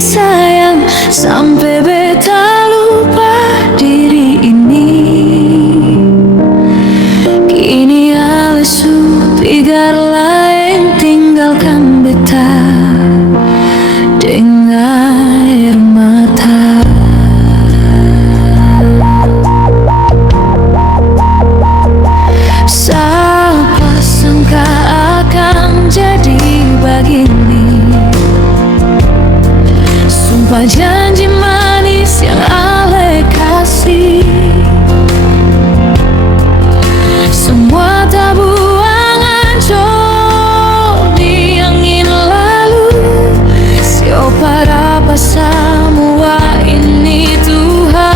sayang, sampai beta lupa diri ini. Kini alesu pigar lain tinggalkan beta dengan air mata. Siapa sangka akan jadi begini. Sumpah janji manis yang ale kasih, semua tak buang ancur di angin lalu. Siapa dapat semua ini Tuhan.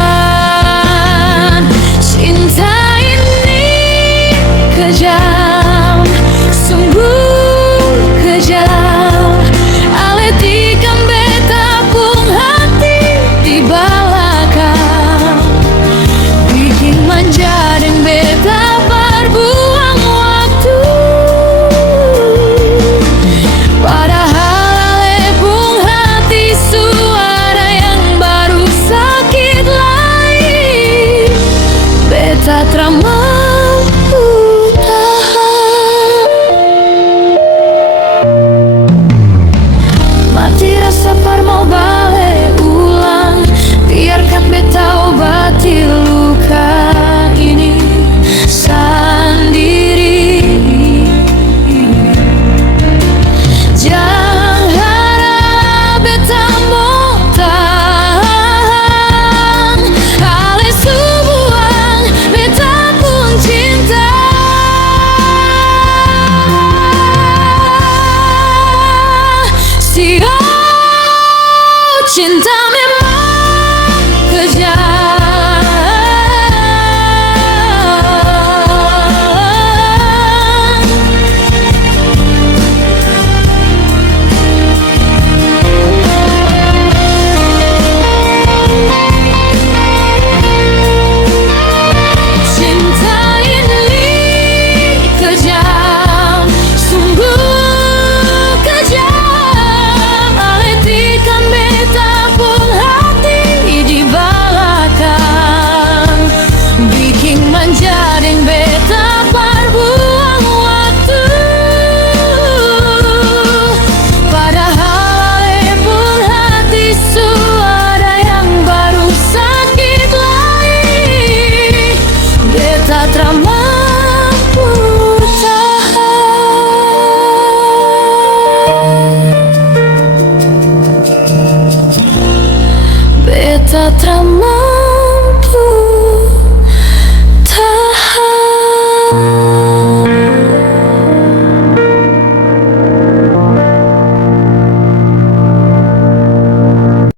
Cinta ini kejam, sungguh kejam. Ale tikam beta pun hati di balakang, bikin manja dan beta berbuang waktu. Padahal ale pun hati suara yang baru sakit lagi. Beta mampu tahan. Mati rasa par mau balik ulang, biarkan beta obati luka ini sendiri. Jangan harap beta mau tahan, ale subuang beta pun cinta. Si oh cinta